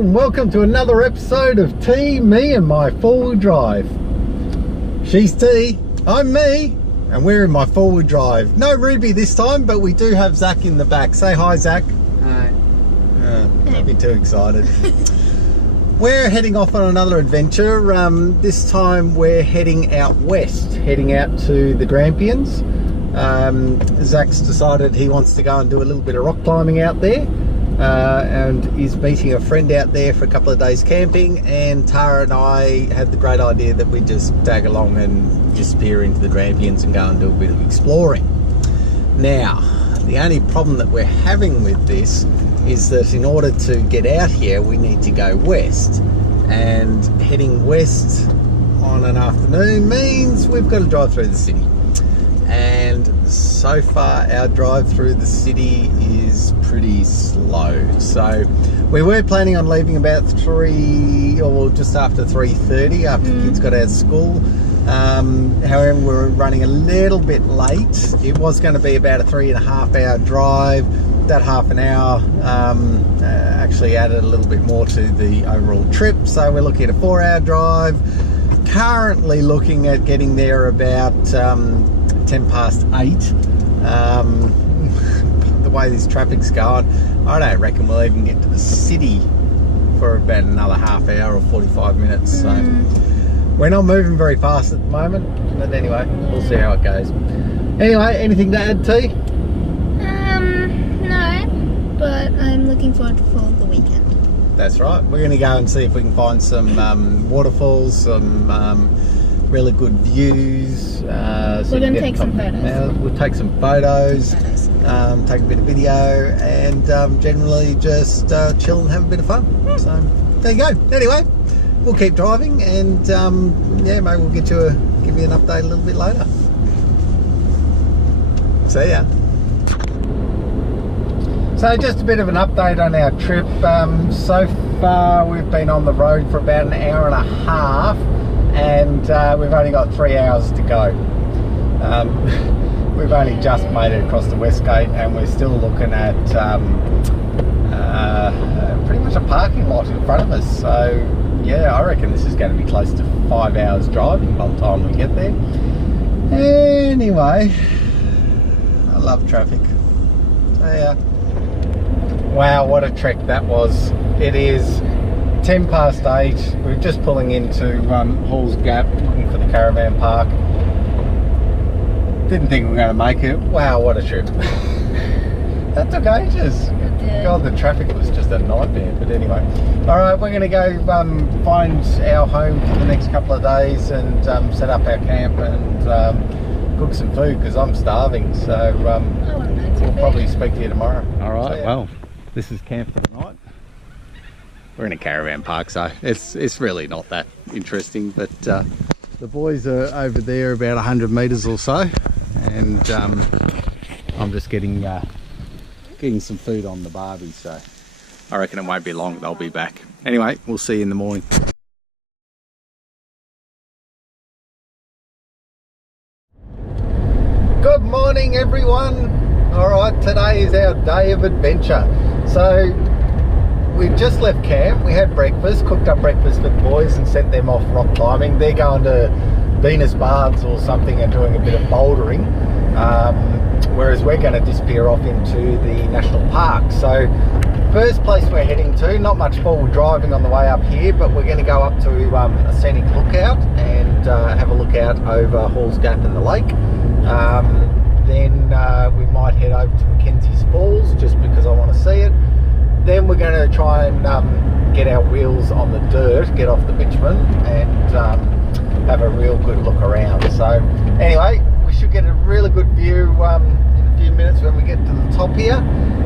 and welcome to another episode of T, Me and my four-wheel drive. She's T, I'm me, and we're in my four-wheel drive. No Ruby this time, but we do have Zach in the back. Say hi, Zach. Hi. Don't be too excited. We're heading off on another adventure. This time we're heading out west, heading out to the Grampians. Zach's decided he wants to go and do a little bit of rock climbing out there. And is meeting a friend out there for a couple of days camping, and Tara and I had the great idea that we'd just tag along and disappear into the Grampians and go and do a bit of exploring. Now, the only problem that we're having with this is that in order to get out here we need to go west, and heading west on an afternoon means we've got to drive through the city. And so far our drive through the city is pretty slow, so we were planning on leaving about 3 or just after 3:30 after the kids got out of school. However, we're running a little bit late. It was going to be about a 3.5 hour drive. That half an hour actually added a little bit more to the overall trip, so we're looking at a 4-hour drive. Currently looking at getting there about 10 past 8. The way this traffic's going, I don't reckon we'll even get to the city for about another half hour or 45 minutes. So we're not moving very fast at the moment, but anyway, we'll see how it goes. Anyway, anything to add, T? No, but I'm looking forward for the weekend. That's right. We're going to go and see if we can find some waterfalls, some really good views. We're going to take some photos. We'll take some photos, take a bit of video, and generally just chill and have a bit of fun. So there you go. Anyway, we'll keep driving, and yeah, maybe we'll give you an update a little bit later. See ya. So just a bit of an update on our trip. So far we've been on the road for about an hour and a half, and we've only got 3 hours to go. We've only just made it across the West Gate, and we're still looking at pretty much a parking lot in front of us. So yeah, I reckon this is going to be close to 5 hours driving by the time we get there. Anyway, I love traffic. So yeah. Wow, what a trek that was. It is 10 past 8. We're just pulling into Hall's Gap, looking for the caravan park. Didn't think we were going to make it. Wow, what a trip. That took ages. God, the traffic was just a nightmare. But anyway, alright, we're going to go find our home for the next couple of days, and set up our camp and cook some food, because I'm starving. So we'll probably speak to you tomorrow. Alright, so, well, this is camp for the night. We're in a caravan park, so it's really not that interesting, but the boys are over there about 100 metres or so, and I'm just getting some food on the barbie, so I reckon it won't be long, they'll be back. Anyway, we'll see you in the morning. Good morning, everyone. Alright, today is our day of adventure. So we've just left camp, we had breakfast, cooked up breakfast for the boys and sent them off rock climbing. They're going to Venus Baths or something and doing a bit of bouldering, whereas we're going to disappear off into the national park. So first place we're heading to, not much forward driving on the way up here, but we're going to go up to a scenic lookout and have a look out over Hall's Gap and the lake. Then we might head over to Mackenzie's Falls just because I want to see it. Then we're going to try and get our wheels on the dirt, get off the bitumen, and have a real good look around. So anyway, we should get a really good view in a few minutes when we get to the top here,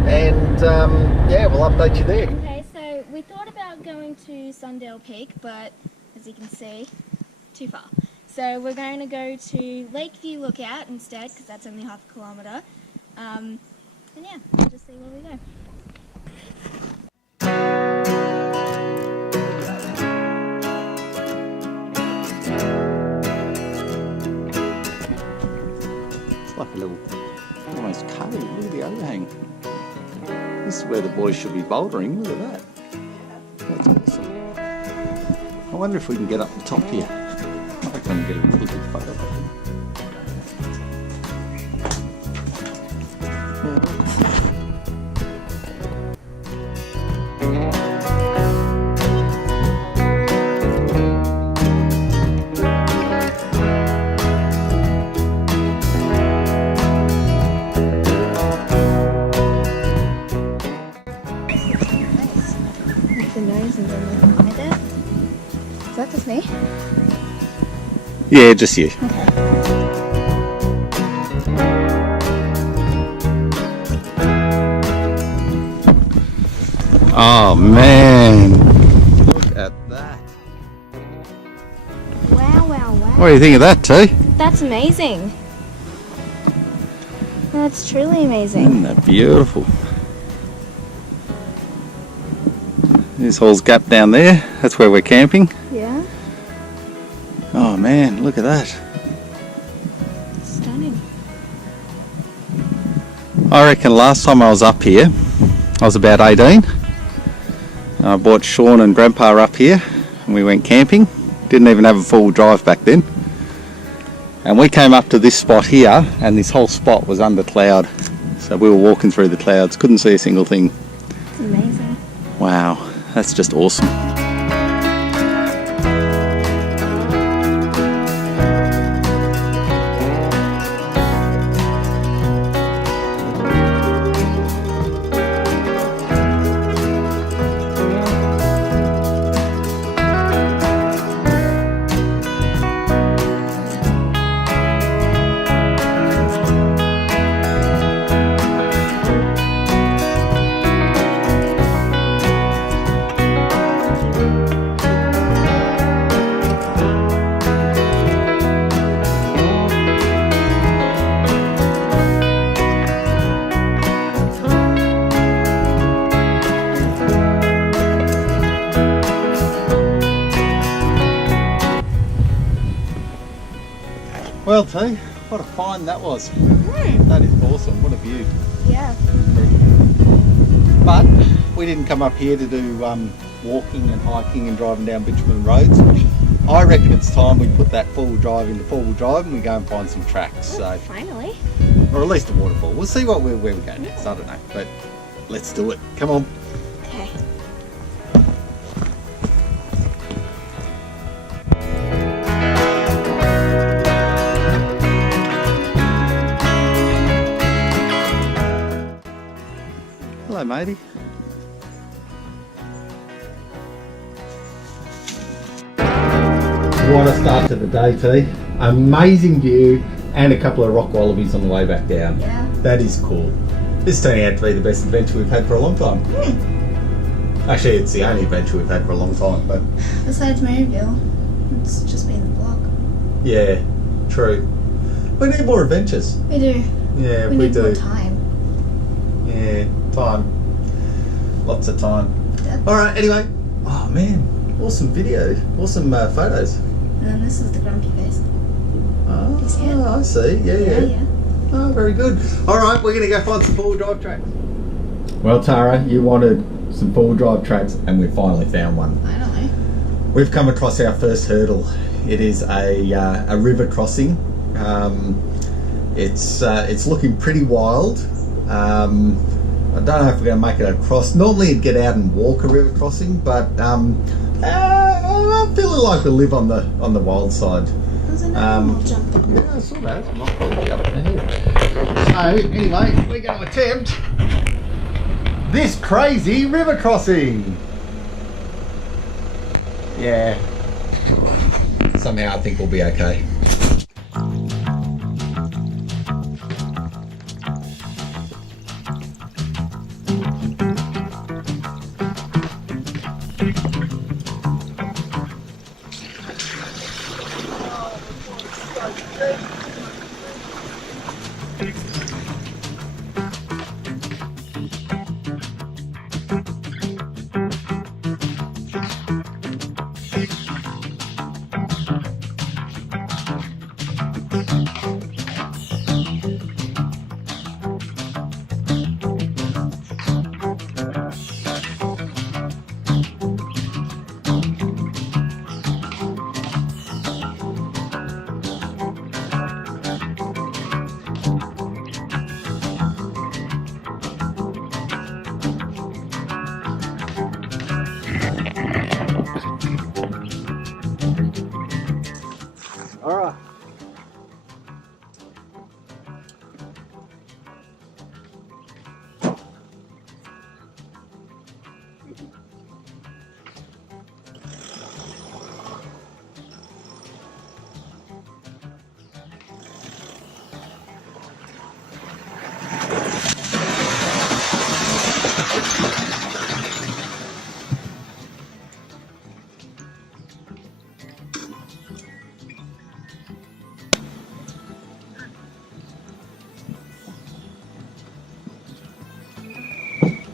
and yeah, we'll update you there. Okay, so we thought about going to Sundale Peak, but as you can see, too far. So we're going to go to Lakeview Lookout instead, because that's only half a kilometre. And yeah, we'll just see where we go. It's like a little, almost cave. Look at the overhang. This is where the boys should be bouldering. Look at that. That's awesome. I wonder if we can get up the top here. I reckon I can get a really good photo of him. The nose and then the eye there. Is that just me? Yeah, just you. Okay. Oh man, look at that. Wow, wow, wow. What do you think of that, T? That's amazing. That's truly amazing. Isn't that beautiful? This hole's gap down there, that's where we're camping. Yeah. Oh man, look at that. Stunning. I reckon last time I was up here, I was about 18. I brought Sean and Grandpa up here and we went camping. Didn't even have a four-wheel drive back then. And we came up to this spot here and this whole spot was under cloud. So we were walking through the clouds, couldn't see a single thing. It's amazing. Wow, that's just awesome. Well, T, what a find that was. That is awesome. What a view. Yeah. But we didn't come up here to do walking and hiking and driving down bitumen roads. I reckon it's time we put that four-wheel drive into four-wheel drive and we go and find some tracks. So, Finally. or at least a waterfall. We'll see where we go next. I don't know, but let's do it. Come on. Okay. Hello, matey. What a start to the day, T. Amazing view and a couple of rock wallabies on the way back down. Yeah. That is cool. This is turning out to be the best adventure we've had for a long time. Actually, it's the only adventure we've had for a long time, but... Besides Maryville, it's just been the block. Yeah, true. We need more adventures. We do. Yeah, We we need do. more time. Yeah, time. Lots of time. That's- Alright, anyway. Oh man, awesome video. Awesome photos. And then this is the grumpy face. Oh, You see it? I see. Yeah. Yeah. Oh, very good. Alright, we're going to go find some four-wheel drive tracks. Well, Tara, you wanted some four-wheel drive tracks and we finally found one. I don't know. We've come across our first hurdle. It is a river crossing. It's looking pretty wild. I don't know if we're going to make it across. Normally you'd get out and walk a river crossing, but I'm feeling like we live on the wild side. There's an animal jumping. Yeah, I saw that. I'm not probably up there. So anyway, we're going to attempt this crazy river crossing. Yeah. Somehow I think we'll be okay.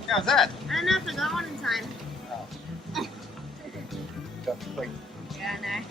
How's that? I don't know if I got one in time. Oh. Got the thing. Yeah, I know.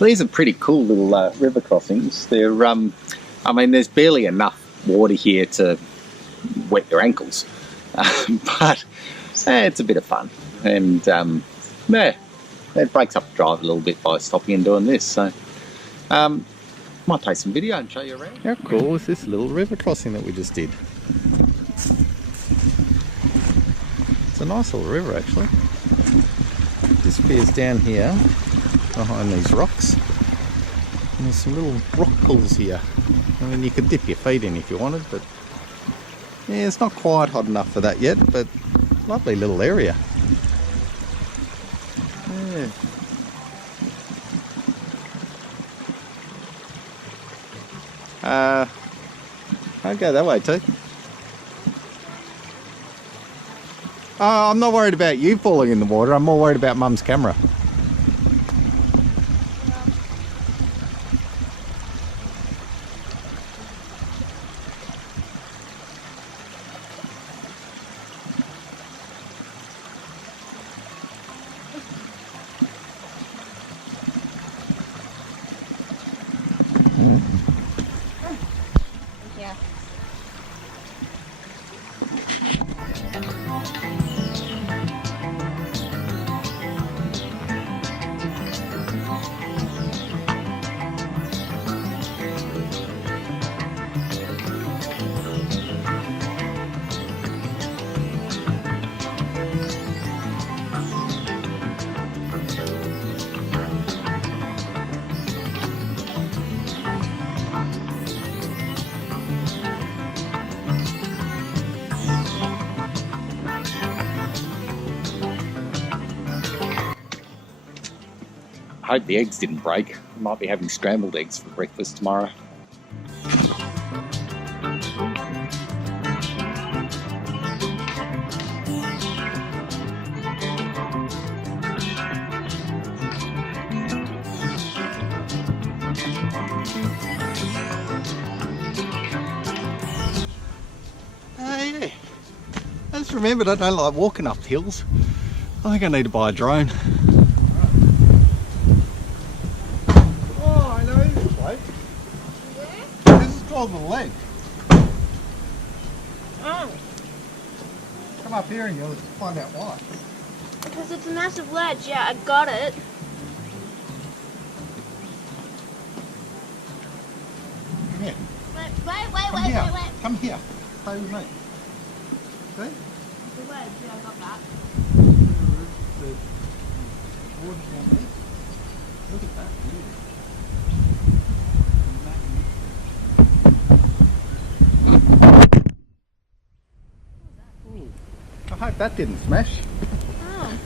These are pretty cool little river crossings. They're, I mean, there's barely enough water here to wet your ankles, but it's a bit of fun, and yeah, it breaks up the drive a little bit by stopping and doing this. So, might take some video and show you around. How cool is this little river crossing that we just did? It's a nice little river actually. It disappears down here behind these rocks, and there's some little rock pools here. I mean, you could dip your feet in if you wanted, but yeah, it's not quite hot enough for that yet, but lovely little area. Yeah. I'll go that way too. I'm not worried about you falling in the water, I'm more worried about Mum's camera. Yeah. I hope the eggs didn't break. I might be having scrambled eggs for breakfast tomorrow. Yeah. I just remembered I don't like walking up hills. I think I need to buy a drone. Oh, I know this place. Yeah? This is called the Leg. Oh, Come up here and you'll find out why. because it's a massive ledge. Yeah, I got it. Come here. Wait, Come here. wait. Come here. Play with me. See? The ledge, yeah, I got that. The water down there. Look at that view. Ooh. I hope that didn't smash. Oh.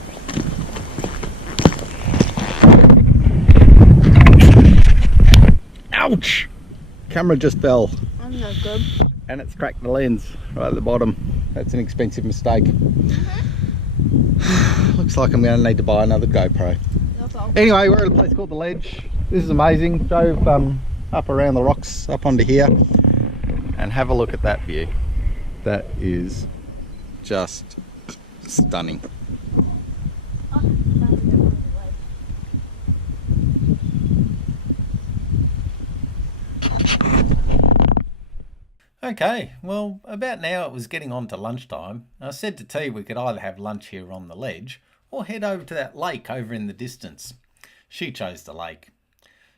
Ouch! Camera just fell I'm no good. and it's cracked the lens right at the bottom. That's an expensive mistake. Looks like I'm going to need to buy another GoPro. That's all. Anyway, we're at a place called The Ledge. This is amazing. Drove up around the rocks, up onto here, and have a look at that view. That is just stunning. Okay, well, about now it was getting on to lunchtime. I said to T we could either have lunch here on the ledge or head over to that lake over in the distance. She chose the lake.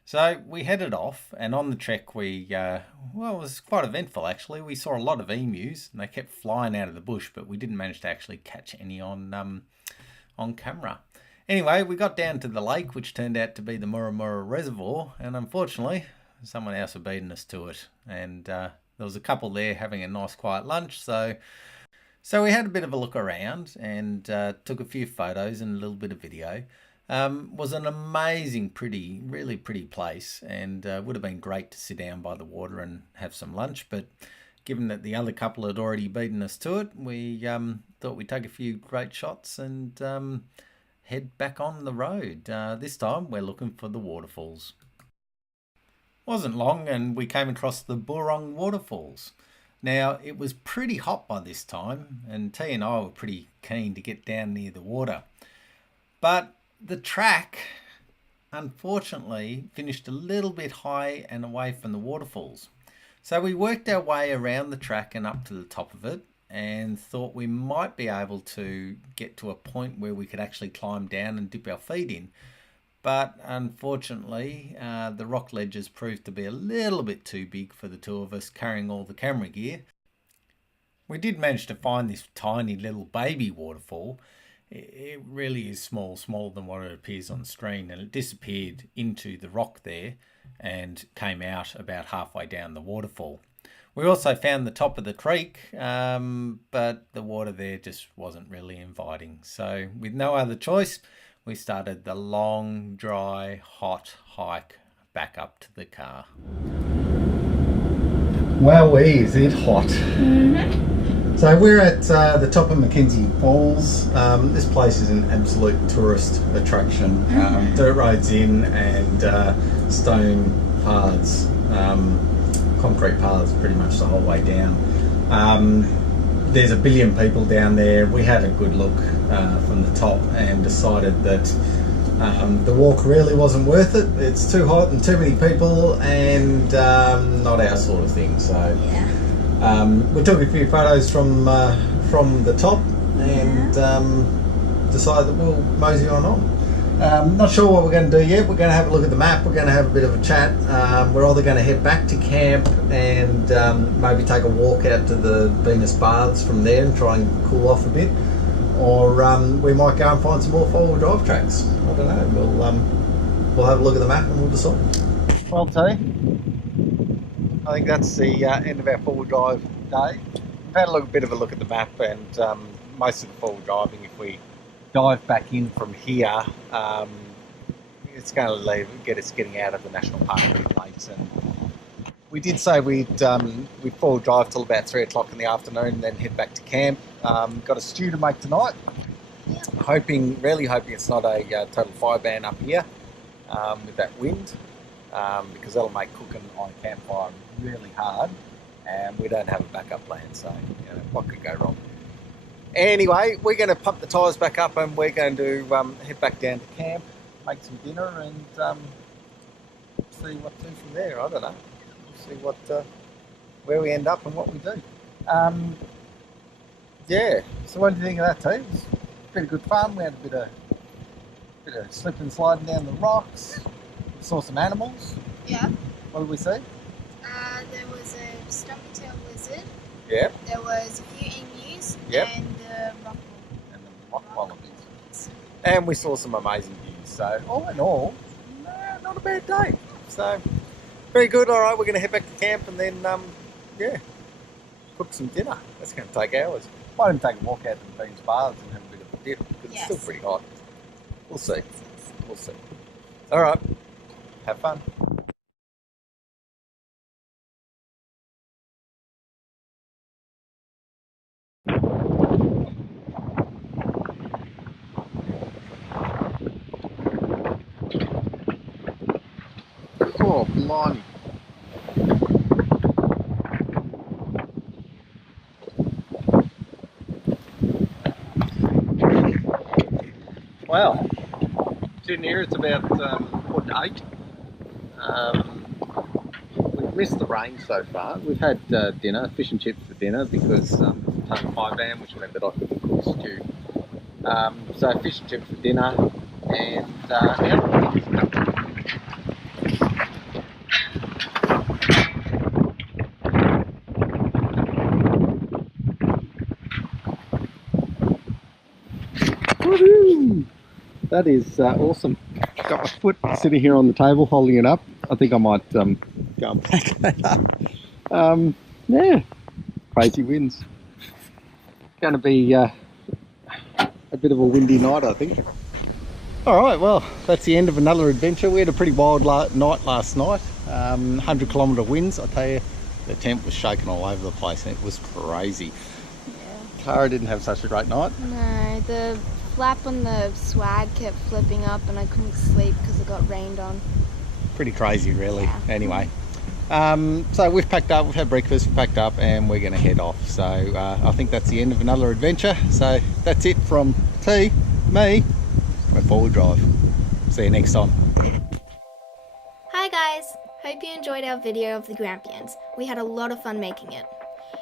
So we headed off, and on the trek well, it was quite eventful actually. We saw a lot of emus and they kept flying out of the bush, but we didn't manage to actually catch any on camera. Anyway, we got down to the lake, which turned out to be the Murra Reservoir, and unfortunately someone else had beaten us to it, and there was a couple there having a nice quiet lunch, so we had a bit of a look around and took a few photos and a little bit of video. Was an amazing, really pretty place, and would have been great to sit down by the water and have some lunch, but given that the other couple had already beaten us to it, we thought we'd take a few great shots and head back on the road. This time we're looking for the waterfalls. Wasn't long and we came across the Burong waterfalls. Now, it was pretty hot by this time, and T and I were pretty keen to get down near the water. But the track, unfortunately, finished a little bit high and away from the waterfalls. So we worked our way around the track and up to the top of it, and thought we might be able to get to a point where we could actually climb down and dip our feet in. But unfortunately, the rock ledges proved to be a little bit too big for the two of us carrying all the camera gear. We did manage to find this tiny little baby waterfall. It really is small, smaller than what it appears on the screen, and it disappeared into the rock there and came out about halfway down the waterfall. We also found the top of the creek, but the water there just wasn't really inviting. So with no other choice, we started the long, dry, hot hike back up to the car. Wowee, is it hot? Mm-hmm. So we're at the top of Mackenzie Falls. This place is an absolute tourist attraction. Dirt roads in and stone paths, concrete paths pretty much the whole way down. There's a billion people down there. We had a good look from the top and decided that the walk really wasn't worth it. It's too hot and too many people, and not our sort of thing. So yeah. We took a few photos from the top and decided that we'll mosey on. Not sure what we're going to do yet. We're going to have a look at the map. We're going to have a bit of a chat. We're either going to head back to camp and maybe take a walk out to the Venus Baths from there and try and cool off a bit, or we might go and find some more four-wheel drive tracks. I don't know. We'll have a look at the map and we'll decide. Well, T, I think that's the end of our four-wheel drive day. We've had a bit of a look at the map, and most of the four-wheel driving, if we dive back in from here, it's going to get us getting out of the national park pretty late. And we did say we'd four-wheel drive till about 3 o'clock in the afternoon and then head back to camp. Got a stew to make tonight. Really hoping it's not a total fire ban up here with that wind, because that'll make cooking on a campfire really hard, and we don't have a backup plan, so what could go wrong? Anyway, we're going to pump the tyres back up and we're going to head back down to camp, make some dinner, and see what to do from there. I don't know. We'll see where we end up and what we do. Yeah. So what do you think of that, T? It was pretty good fun. We had a bit of slipping and sliding down the rocks. We saw some animals. Yeah. What did we see? There was a stumpy-tailed lizard. Yeah. There was a few emus. Yep. And the rock wallabies. And we saw some amazing views. So all in all, not a bad day. So very good. All right, we're going to head back to camp and then cook some dinner. That's going to take hours. Might even take a walk out to the Venus Baths and have a bit of a dip, because it's still pretty hot. We'll see. We'll see. All right. Have fun. Oh, blimey. Well, sitting here, it's about 8. We've missed the rain so far. We've had dinner, fish and chips for dinner because home 5 van, which meant that I couldn't cook stew. So fish and chips for dinner, and now woohoo! That is awesome. Got my foot sitting here on the table holding it up. I think I might go and pack that up. Yeah, crazy winds. Going to be a bit of a windy night, I think. Alright, well, that's the end of another adventure. We had a pretty wild night last night. 100-kilometre winds. I tell you, the tent was shaking all over the place and it was crazy. Yeah. Cara didn't have such a great night. No, the flap on the swag kept flipping up and I couldn't sleep because it got rained on. Pretty crazy, really. Yeah. Anyway, so we've packed up, we've had breakfast, we've packed up, and we're going to head off. So I think that's the end of another adventure. So that's it from me, my 4-wheel drive. See you next time. Hi guys, hope you enjoyed our video of the Grampians. We had a lot of fun making it.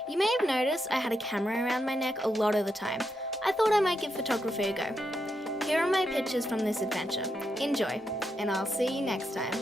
You may have noticed I had a camera around my neck a lot of the time. I thought I might give photography a go. Here are my pictures from this adventure. Enjoy, and I'll see you next time.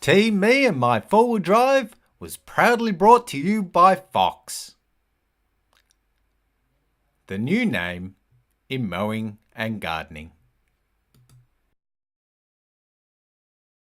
Team Me and My Four-Wheel Drive was proudly brought to you by Fox, the new name in mowing and gardening.